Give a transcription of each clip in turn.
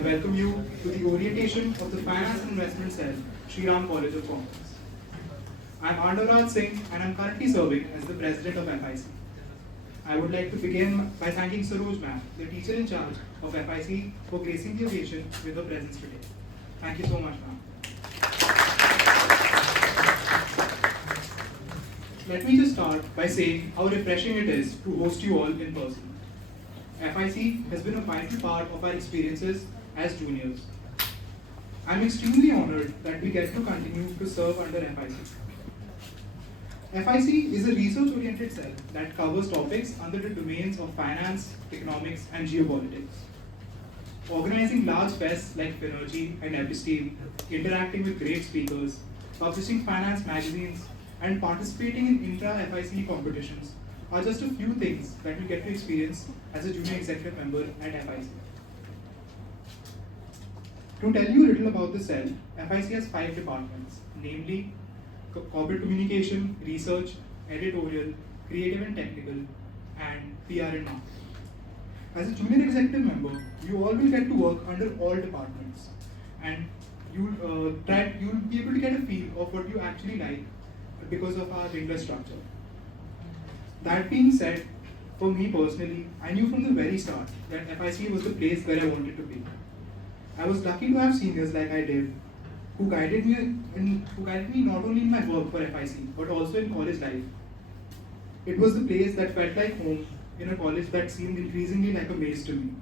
I welcome you to the orientation of the Finance and Investment Cell, Shriram College of Commerce. I am Aarnav Raj Singh and I am currently serving as the President of FIC. I would like to begin by thanking Saroj ma'am, the teacher in charge of FIC, for gracing the occasion with her presence today. Thank you so much, ma'am. Let me just start by saying how refreshing it is to host you all in person. FIC has been a vital part of our experiences as juniors. I'm extremely honored that we get to continue to serve under FIC. FIC is a research-oriented cell that covers topics under the domains of finance, economics, and geopolitics. Organizing large fests like Finergy and Episteme, interacting with great speakers, publishing finance magazines, and participating in intra-FIC competitions are just a few things that we get to experience as a junior executive member at FIC. To tell you a little about the cell, FIC has 5 departments, namely corporate communication, research, editorial, creative and technical, and PR and marketing. As a junior executive member, you all will get to work under all departments, and you'll be able to get a feel of what you actually like because of our regular structure. That being said, for me personally, I knew from the very start that FIC was the place where I wanted to be. I was lucky to have seniors like I did, who guided me not only in my work for FIC, but also in college life. It was the place that felt like home in a college that seemed increasingly like a maze to me.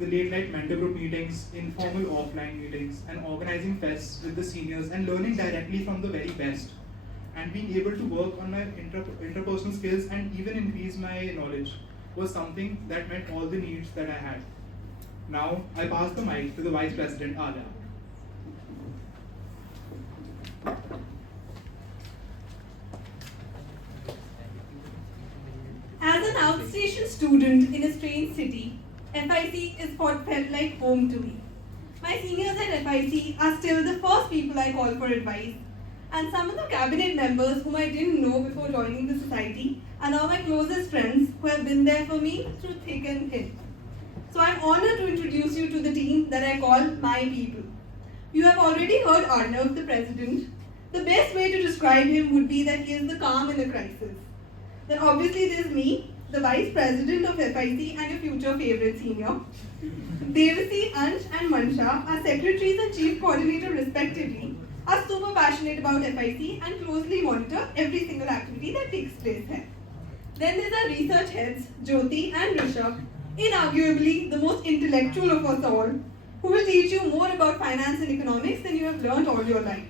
The late night mentor group meetings, informal offline meetings, and organizing fests with the seniors and learning directly from the very best, and being able to work on my interpersonal skills and even increase my knowledge was something that met all the needs that I had. Now, I pass the mic to the Vice President, Aaliah. As an outstation student in a strange city, FIC is what felt like home to me. My seniors at FIC are still the first people I call for advice, and some of the cabinet members whom I didn't know before joining the society are now my closest friends who have been there for me through thick and thin. So I'm honored to introduce you to the team that I call my people. You have already heard Aarnav, the president. The best way to describe him would be that he is the calm in a crisis. Then obviously there's me, the vice president of FIC and your future favorite senior. Devasi, Ansh and Mansha, our secretaries and chief coordinator respectively, are super passionate about FIC and closely monitor every single activity that takes place here. Then there's our research heads, Jyoti and Rishabh, inarguably the most intellectual of us all, who will teach you more about finance and economics than you have learned all your life.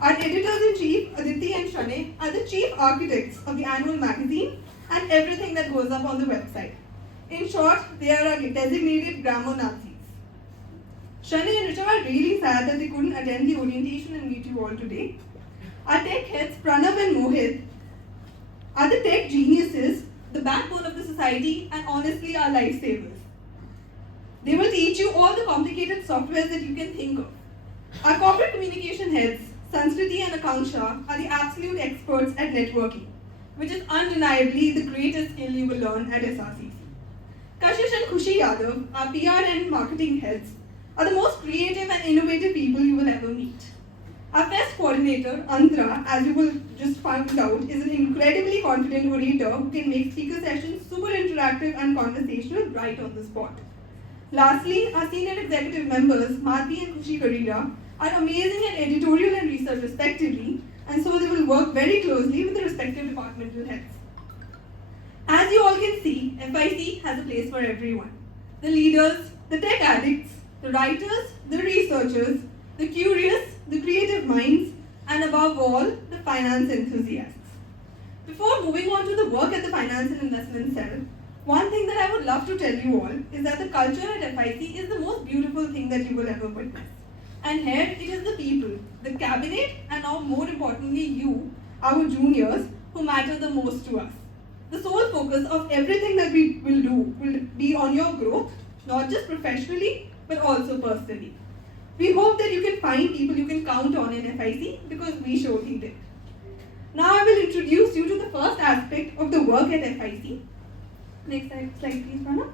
Our editors-in-chief, Aditi and Shane, are the chief architects of the annual magazine and everything that goes up on the website. In short, they are our designated grammar Nazis. Shane and Rishabh are really sad that they couldn't attend the orientation and meet you all today. Our tech heads, Pranav and Mohit, are the tech geniuses, the backbone of the society, and honestly our lifesavers. They will teach you all the complicated softwares that you can think of. Our corporate communication heads, Sanskriti and Akanksha, are the absolute experts at networking, which is undeniably the greatest skill you will learn at SRCC. Kashish and Khushi Yadav, our PR and marketing heads, are the most creative and innovative people you will ever meet. Our fest coordinator, Andra, as you will just find out, is an incredibly confident orator who can make speaker sessions super interactive and conversational right on the spot. Lastly, our senior executive members, Madhvi and Khushi Karira, are amazing at editorial and research respectively, and so they will work very closely with the respective departmental heads. As you all can see, FIC has a place for everyone. The leaders, the tech addicts, the writers, the researchers, the curious, the creative minds, and above all, the finance enthusiasts. Before moving on to the work at the Finance and Investment Cell, one thing that I would love to tell you all is that the culture at FIC is the most beautiful thing that you will ever witness. And here it is the people, the cabinet, and now more importantly you, our juniors, who matter the most to us. The sole focus of everything that we will do will be on your growth, not just professionally, but also personally. We hope that you can find people you can count on in FIC because we surely did. Now I will introduce you to the first aspect of the work at FIC. Next slide please, Pranav.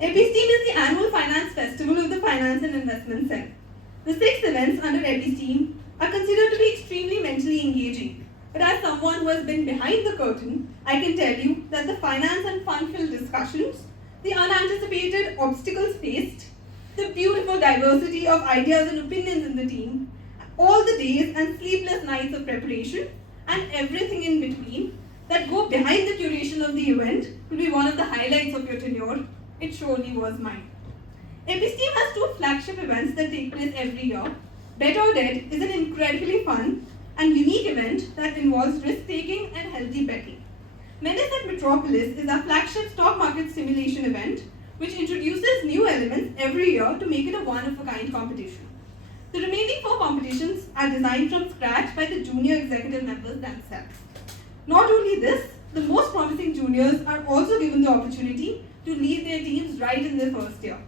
Epsteam is the annual finance festival of the Finance and Investment Cell. The 6 events under Epsteam are considered to be extremely mentally engaging. But as someone who has been behind the curtain, I can tell you that the finance and fun-filled discussions, the unanticipated obstacles faced, the beautiful diversity of ideas and opinions in the team, all the days and sleepless nights of preparation, and everything in between that go behind the curation of the event will be one of the highlights of your tenure. It surely was mine. Epsteam has 2 flagship events that take place every year. Bet or Dead is an incredibly fun and unique event that involves risk-taking and healthy betting. Menace at Metropolis is our flagship stock market simulation event, which introduces new elements every year to make it a one-of-a-kind competition. The remaining 4 competitions are designed from scratch by the junior executive members themselves. Not only this, the most promising juniors are also given the opportunity to lead their teams right in their first year.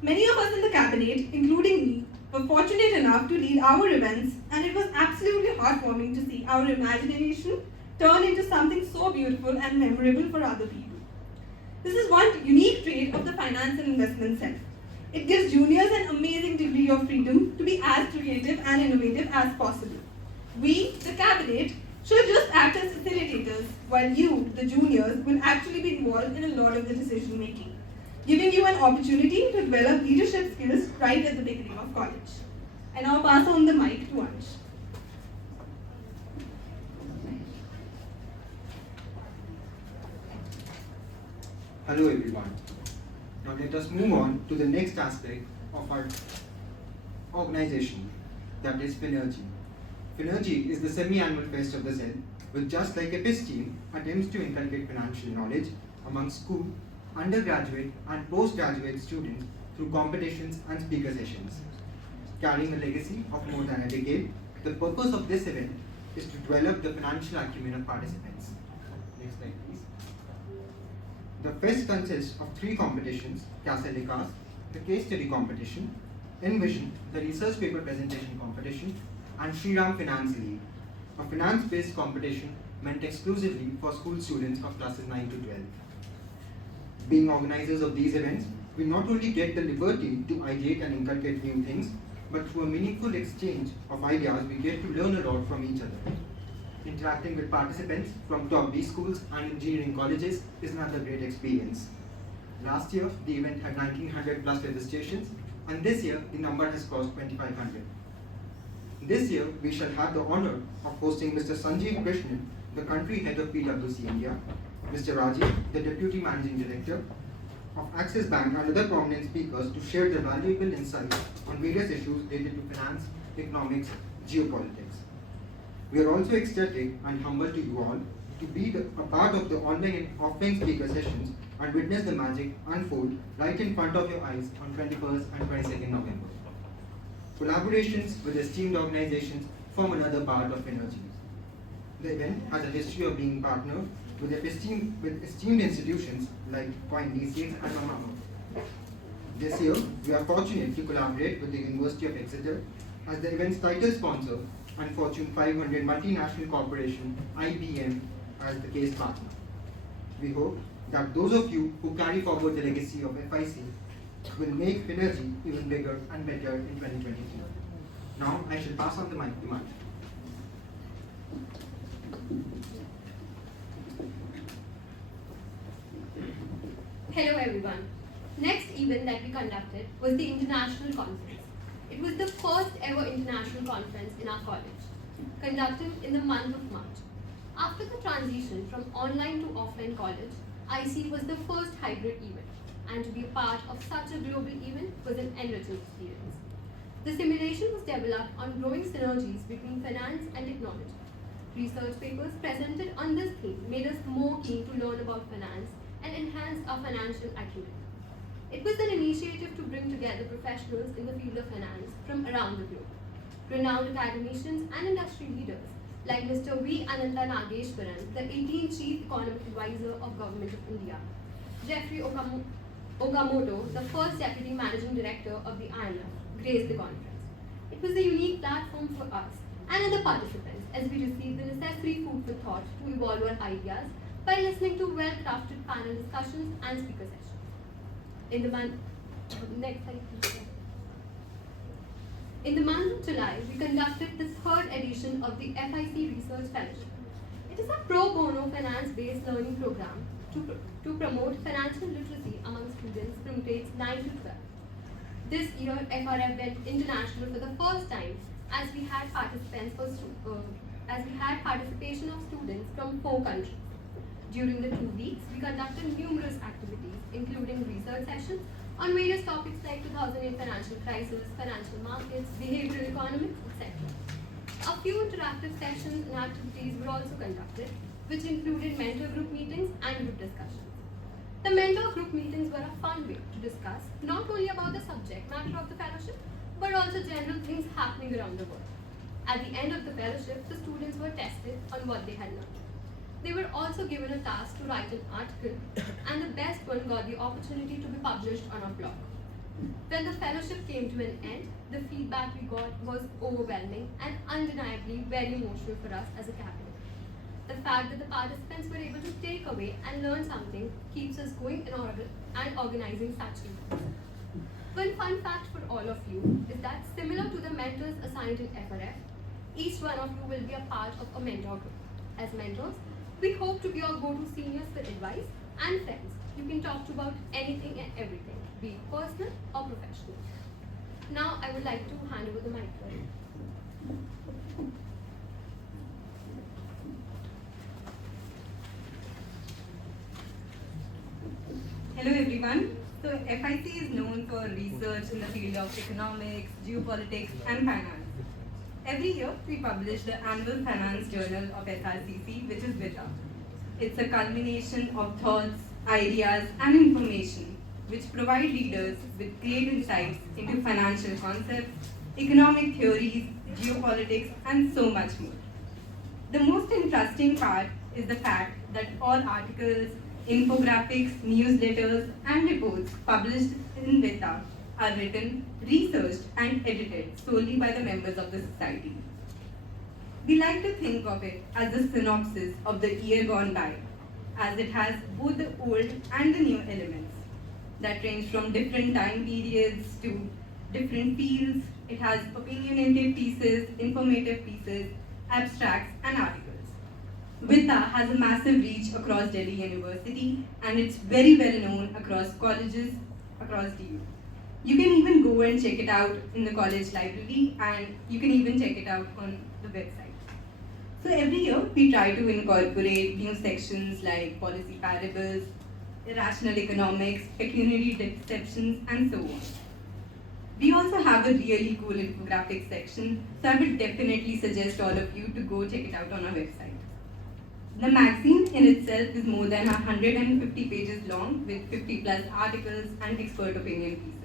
Many of us in the cabinet, including me, were fortunate enough to lead our events, and it was absolutely heartwarming to see our imagination turn into something so beautiful and memorable for other people. This is one unique trait of the Finance and Investment Cell. It gives juniors an amazing degree of freedom to be as creative and innovative as possible. We, the cabinet, should just act as facilitators, while you, the juniors, will actually be involved in a lot of the decision making, giving you an opportunity to develop leadership skills right at the beginning of college. I now pass on the mic to Ansh. Hello everyone. Now let us move on to the next aspect of our organization, that is Finergy. Finergy is the semi-annual fest of the Cell, which just like Epsteam attempts to inculcate financial knowledge among school, undergraduate and postgraduate students through competitions and speaker sessions. Carrying a legacy of more than a decade, the purpose of this event is to develop the financial acumen of participants. Next slide please. The fest consists of 3 competitions: Casa de Cas, the case study competition, Envision, the research paper presentation competition, and Shriram Finance League, a finance-based competition meant exclusively for school students of classes 9 to 12. Being organizers of these events, we not only get the liberty to ideate and inculcate new things, but through a meaningful exchange of ideas, we get to learn a lot from each other. Interacting with participants from top B schools and engineering colleges is another great experience. Last year, the event had 1900 plus registrations, and this year, the number has crossed 2500. This year, we shall have the honor of hosting Mr. Sanjeev Krishnan, the country head of PwC India, Mr. Rajiv, the deputy managing director of Axis Bank, and other prominent speakers to share their valuable insights on various issues related to finance, economics, geopolitics. We are also ecstatic and humble to you all to be a part of the online and offline speaker sessions and witness the magic unfold right in front of your eyes on 21st and 22nd November. Collaborations with esteemed organizations form another part of Finergy. The event has a history of being partnered with esteemed institutions like CoinDCX and Mamamoo. This year, we are fortunate to collaborate with the University of Exeter as the event's title sponsor and Fortune 500 multinational corporation IBM as the case partner. We hope that those of you who carry forward the legacy of FIC will make Finergy even bigger and better in 2023. Now I shall pass on the mic to Mike. Hello everyone. Next event that we conducted was the International Conference. It was the first ever international conference in our college, conducted in the month of March. After the transition from online to offline college, IC was the first hybrid event, and to be a part of such a global event was an enriching experience. The simulation was developed on growing synergies between finance and technology. Research papers presented on this theme made us more keen to learn about finance and enhance our financial acumen. It was an initiative to bring together professionals in the field of finance from around the globe. Renowned academicians and industry leaders like Mr. V. Ananta Nageshwaran, the 18th Chief Economic Advisor of Government of India, Jeffrey Okamoto, the first Deputy Managing Director of the IMF, graced the conference. It was a unique platform for us and other participants as we received the necessary food for thought to evolve our ideas by listening to well-crafted panel discussions and speaker sessions. In the month, next slide, please. In the month of July, we conducted the third edition of the FIC Research Fellowship. It is a pro bono finance-based learning program to promote financial literacy among students from grades 9 to 12. This year, FRF went international for the first time as we had participation of students from 4 countries. During the 2 weeks, we conducted numerous activities, including research sessions on various topics like 2008 financial crisis, financial markets, behavioral economics, etc. A few interactive sessions and activities were also conducted, which included mentor group meetings and group discussions. The mentor group meetings were a fun way to discuss not only about the subject matter of the fellowship, but also general things happening around the world. At the end of the fellowship, the students were tested on what they had learned. They were also given a task to write an article, and the best one got the opportunity to be published on a blog. When the fellowship came to an end, the feedback we got was overwhelming and undeniably very emotional for us as a cabinet. The fact that the participants were able to take away and learn something keeps us going and organizing such events. One fun fact for all of you is that similar to the mentors assigned in FRF, each one of you will be a part of a mentor group. As mentors, we hope to be your go-to seniors for advice and friends. You can talk to about anything and everything, be it personal or professional. Now I would like to hand over the mic to you. Hello everyone. So FIC is known for research in the field of economics, geopolitics and finance. Every year we publish the annual finance journal of SRCC, which is VITA. It's a culmination of thoughts, ideas and information which provide readers with great insights into financial concepts, economic theories, geopolitics and so much more. The most interesting part is the fact that all articles, infographics, newsletters, and reports published in VITA are written, researched, and edited solely by the members of the society. We like to think of it as a synopsis of the year gone by, as it has both the old and the new elements that range from different time periods to different fields. It has opinionated pieces, informative pieces, abstracts, and articles. VITA has a massive reach across Delhi University and it's very well known across colleges across DU. You can even go and check it out in the college library and you can even check it out on the website. So every year we try to incorporate new sections like policy parables, irrational economics, pecuniary deceptions and so on. We also have a really cool infographics section, so I would definitely suggest all of you to go check it out on our website. The magazine in itself is more than 150 pages long with 50 plus articles and expert opinion pieces.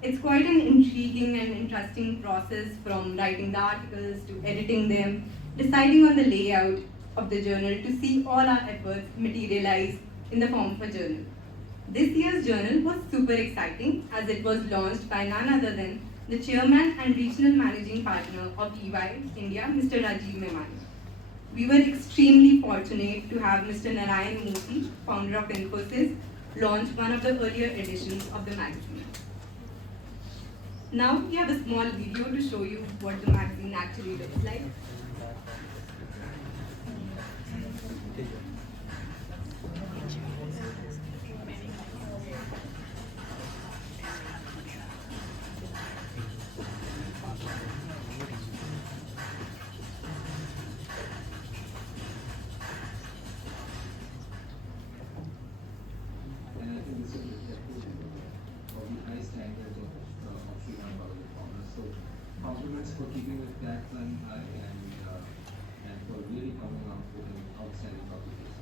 It's quite an intriguing and interesting process from writing the articles to editing them, deciding on the layout of the journal to see all our efforts materialize in the form of a journal. This year's journal was super exciting as it was launched by none other than the chairman and regional managing partner of EY India, Mr. Rajiv Memani. We were extremely fortunate to have Mr. Narayan Murthy, founder of Infosys, launch one of the earlier editions of the magazine. Now we have a small video to show you what the magazine actually looks like. Compliments for keeping it that high and for really coming up with an outstanding publication.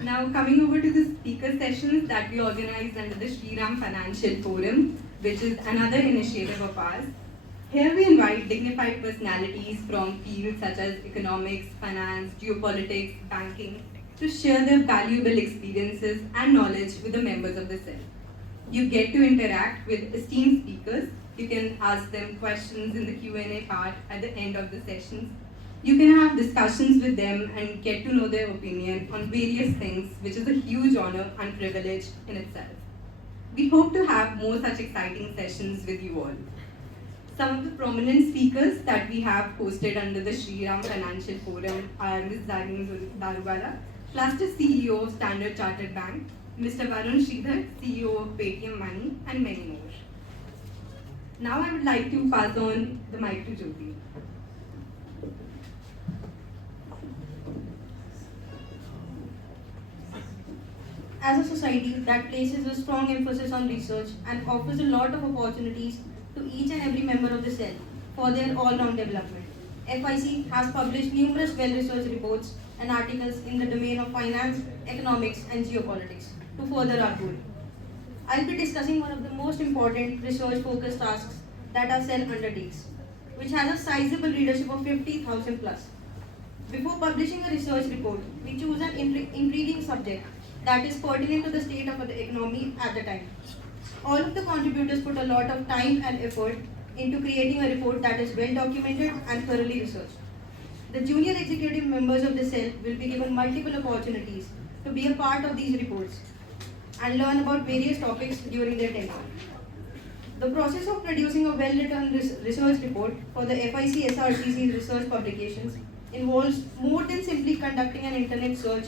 Now coming over to the speaker sessions that we organized under the Shriram Financial Forum, which is another initiative of ours. Here we invite dignified personalities from fields such as economics, finance, geopolitics, banking, to share their valuable experiences and knowledge with the members of the cell. You get to interact with esteemed speakers. You can ask them questions in the Q&A part at the end of the sessions. You can have discussions with them and get to know their opinion on various things, which is a huge honor and privilege in itself. We hope to have more such exciting sessions with you all. Some of the prominent speakers that we have hosted under the Shri Ram Financial Forum are Ms. Darugala, plus the CEO of Standard Chartered Bank, Mr. Varun Sridhar, CEO of Paytm Money, and many more. Now I would like to pass on the mic to Jyoti. As a society that places a strong emphasis on research and offers a lot of opportunities to each and every member of the cell for their all-round development, FIC has published numerous well-researched reports and articles in the domain of finance, economics, and geopolitics to further our goal. I'll be discussing one of the most important research-focused tasks that our cell undertakes, which has a sizable readership of 50,000 plus. Before publishing a research report, we choose an intriguing subject that is pertinent to the state of the economy at the time. All of the contributors put a lot of time and effort into creating a report that is well documented and thoroughly researched. The junior executive members of the cell will be given multiple opportunities to be a part of these reports and learn about various topics during their tenure. The process of producing a well-written research report for the FIC SRCC's research publications involves more than simply conducting an internet search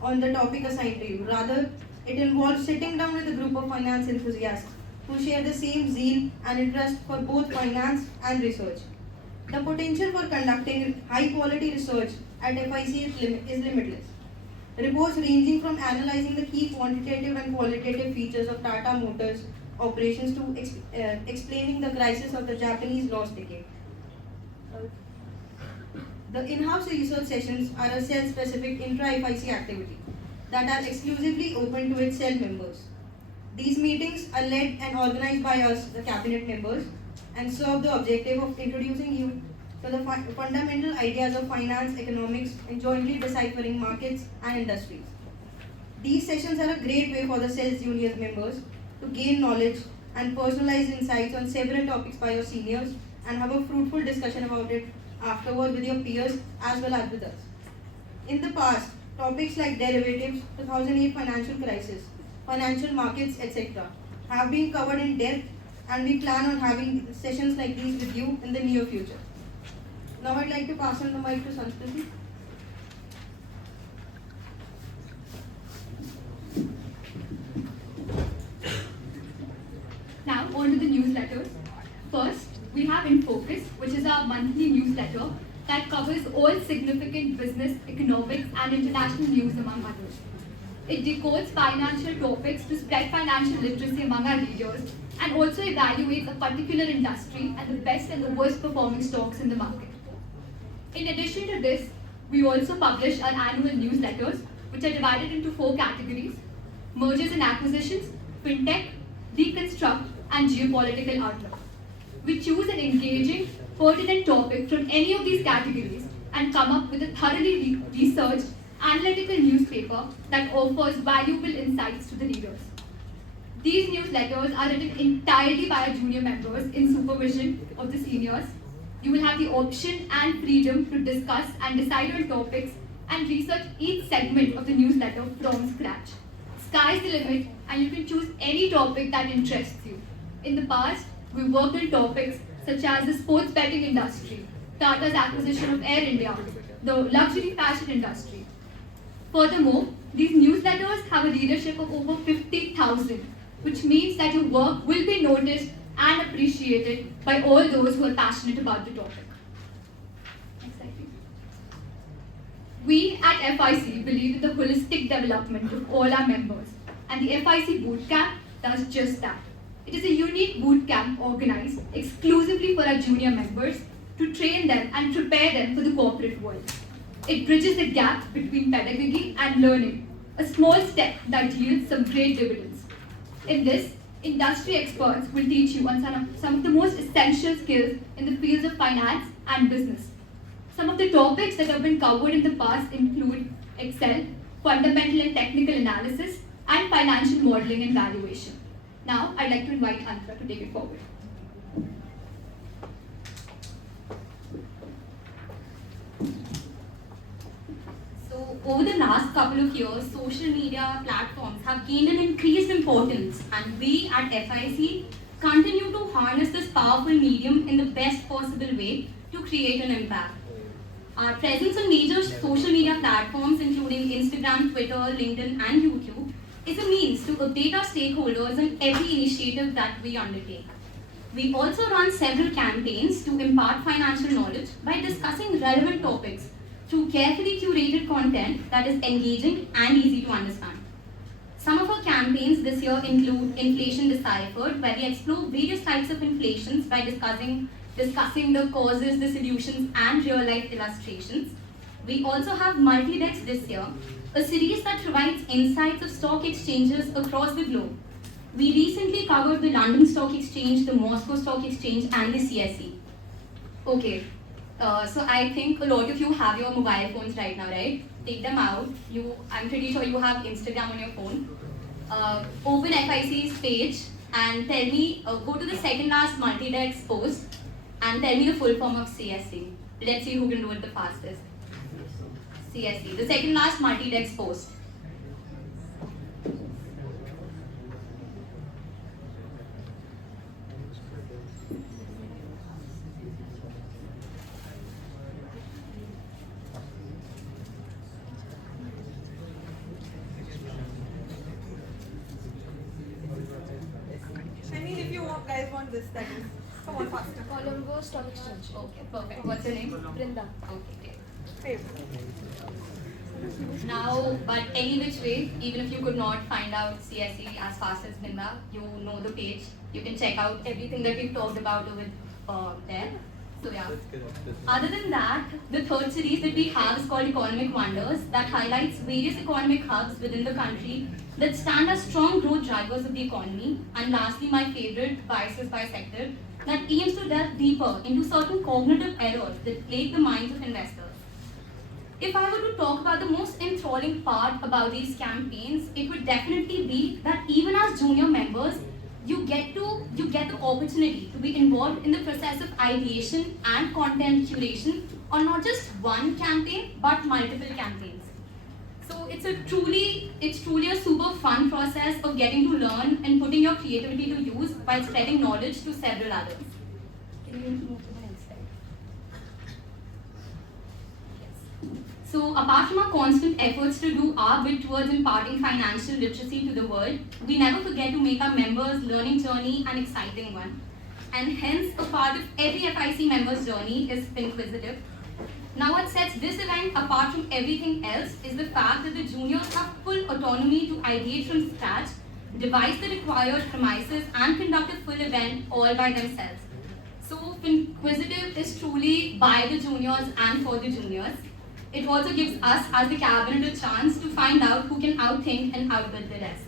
on the topic assigned to you. Rather, it involves sitting down with a group of finance enthusiasts who share the same zeal and interest for both finance and research. The potential for conducting high-quality research at FIC is limitless. Reports ranging from analyzing the key quantitative and qualitative features of Tata Motors operations to explaining the crisis of the Japanese lost decade. The in-house research sessions are a cell-specific intra-FIC activity that are exclusively open to its cell members. These meetings are led and organized by us, the cabinet members, and serve the objective of introducing you to the fundamental ideas of finance, economics, and jointly deciphering markets and industries. These sessions are a great way for the cell's junior members to gain knowledge and personalized insights on several topics by your seniors and have a fruitful discussion about it afterwards with your peers as well as with us. In the past, topics like derivatives, 2008 financial crisis, financial markets, etc. have been covered in depth, and we plan on having sessions like these with you in the near future. Now I'd like to pass on the mic to Sanskriti. Now on to the newsletters. First, we have In Focus, which is our monthly newsletter that covers all significant business, economics, and international news among others. It decodes financial topics to spread financial literacy among our readers and also evaluates a particular industry and the best and the worst performing stocks in the market. In addition to this, we also publish our annual newsletters, which are divided into 4 categories: mergers and acquisitions, fintech, reconstruct, and geopolitical outlook. We choose an engaging, pertinent topic from any of these categories and come up with a thoroughly researched, analytical newspaper that offers valuable insights to the readers. These newsletters are written entirely by our junior members in supervision of the seniors. You will have the option and freedom to discuss and decide on topics and research each segment of the newsletter from scratch. Sky's the limit, and you can choose any topic that interests you. In the past, we worked on topics such as the sports betting industry, Tata's acquisition of Air India, the luxury fashion industry. Furthermore, these newsletters have a readership of over 50,000, which means that your work will be noticed and appreciated by all those who are passionate about the topic. Next slide, please. We at FIC believe in the holistic development of all our members, and the FIC Bootcamp does just that. It is a unique bootcamp organized exclusively for our junior members to train them and prepare them for the corporate world. It bridges the gap between pedagogy and learning, a small step that yields some great dividends. In this, industry experts will teach you on some of the most essential skills in the fields of finance and business. Some of the topics that have been covered in the past include Excel, fundamental and technical analysis, and financial modeling and valuation. Now, I'd like to invite Antara to take it forward. over the last couple of years, social media platforms have gained an increased importance, and we at FIC continue to harness this powerful medium in the best possible way to create an impact. Our presence on major social media platforms including Instagram, Twitter, LinkedIn and YouTube is a means to update our stakeholders on every initiative that we undertake. We also run several campaigns to impart financial knowledge by discussing relevant topics through carefully curated content that is engaging and easy to understand. Some of our campaigns this year include Inflation Deciphered, where we explore various types of inflations by discussing the causes, the solutions, and real-life illustrations. We also have Multi-Dex this year, a series that provides insights of stock exchanges across the globe. We recently covered the London Stock Exchange, the Moscow Stock Exchange, and the CSE. Okay, so I think a lot of you have your mobile phones right now, right? Take them out. I'm pretty sure you have Instagram on your phone. Open FIC's page and tell me, go to the second last Multi-Dex post and tell me the full form of CSE. Let's see who can do it the fastest. CSE, the second last Multi-Dex post. I mean, if you guys want this, that is. Come on, faster. Colombo Stock Exchange. Okay, perfect. What's your name? Brinda. Okay, Favorite. now, but any which way, even if you could not find out CSE as fast as Binda, you know the page. You can check out everything that we've talked about over there. So yeah. Other than that, the third series that we have is called Economic Wonders, that highlights various economic hubs within the country that stand as strong growth drivers of the economy. And lastly, my favorite, Biases by Sector, that aims to delve deeper into certain cognitive errors that plague the minds of investors. If I were to talk about the most enthralling part about these campaigns, it would definitely be that even as junior members, you get the opportunity to be involved in the process of ideation and content curation on not just one campaign but multiple campaigns. So it's truly a super fun process of getting to learn and putting your creativity to use while spreading knowledge to several others. Can you move to the next slide? So apart from our constant efforts to do our bit towards imparting financial literacy to the world, we never forget to make our members' learning journey an exciting one. And hence, a part of every FIC member's journey is Finquisitive. Now what sets this event apart from everything else is the fact that the juniors have full autonomy to ideate from scratch, devise the required premises, and conduct a full event all by themselves. So Finquisitive is truly by the juniors and for the juniors. It also gives us as the cabinet a chance to find out who can outthink and outbid the rest.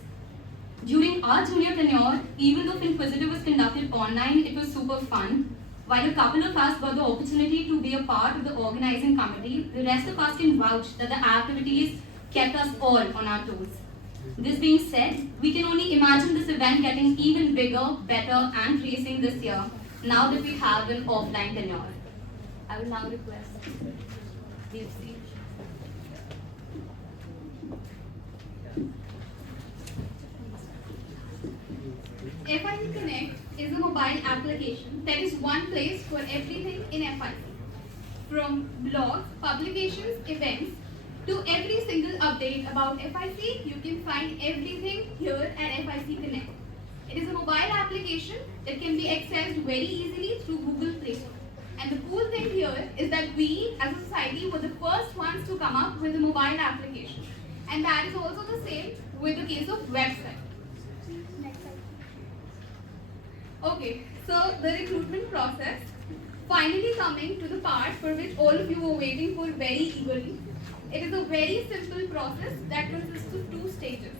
During our junior tenure, even though Finquisitive was conducted online, it was super fun. While a couple of us got the opportunity to be a part of the organizing committee, the rest of us can vouch that the activities kept us all on our toes. This being said, we can only imagine this event getting even bigger, better and racing this year, now that we have an offline tenure. I will now request Deepsi. FIC Connect is a mobile application that is one place for everything in FIC. From blogs, publications, events, to every single update about FIC, you can find everything here at FIC Connect. It is a mobile application that can be accessed very easily through Google Play Store. And the cool thing here is that we, as a society, were the first ones to come up with a mobile application. And that is also the same with the case of website. Next slide. Okay, so the recruitment process, finally coming to the part for which all of you were waiting for very eagerly. It is a very simple process that consists of two stages.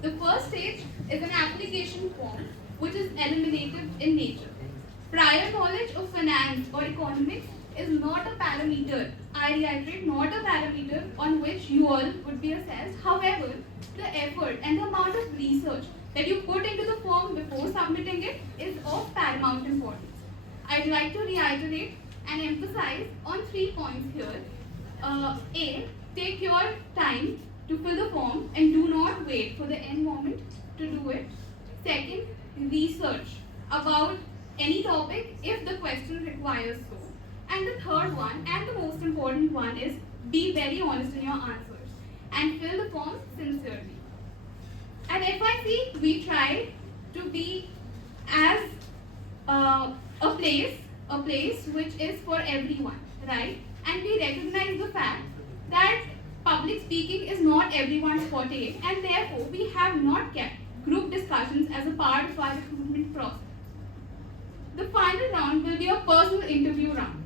The first stage is an application form which is eliminative in nature. Prior knowledge of finance or economics is not a parameter, I reiterate, not a parameter on which you all would be assessed. However, the effort and the amount of research that you put into the form before submitting it is of paramount importance. I'd like to reiterate and emphasize on 3 points here. A, Take your time to fill the form and do not wait for the end moment to do it. Second, research about any topic if the question requires so. And the third one, and the most important one, is be very honest in your answers and fill the forms sincerely. At FIC, we try to be as a place which is for everyone, right? And we recognize the fact that public speaking is not everyone's forte, and therefore we have not kept group discussions as a part of our recruitment process. The final round will be a personal interview round.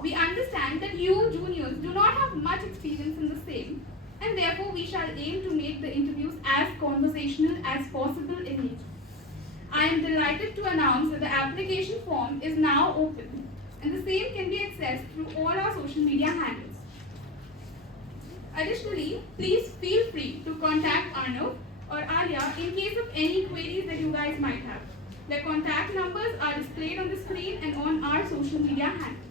We understand that you juniors do not have much experience in the same, and therefore we shall aim to make the interviews as conversational as possible in nature. I am delighted to announce that the application form is now open, and the same can be accessed through all our social media handles. Additionally, please feel free to contact Aarnav or Aaliah in case of any queries that you guys might have. Their contact numbers are displayed on the screen and on our social media handles.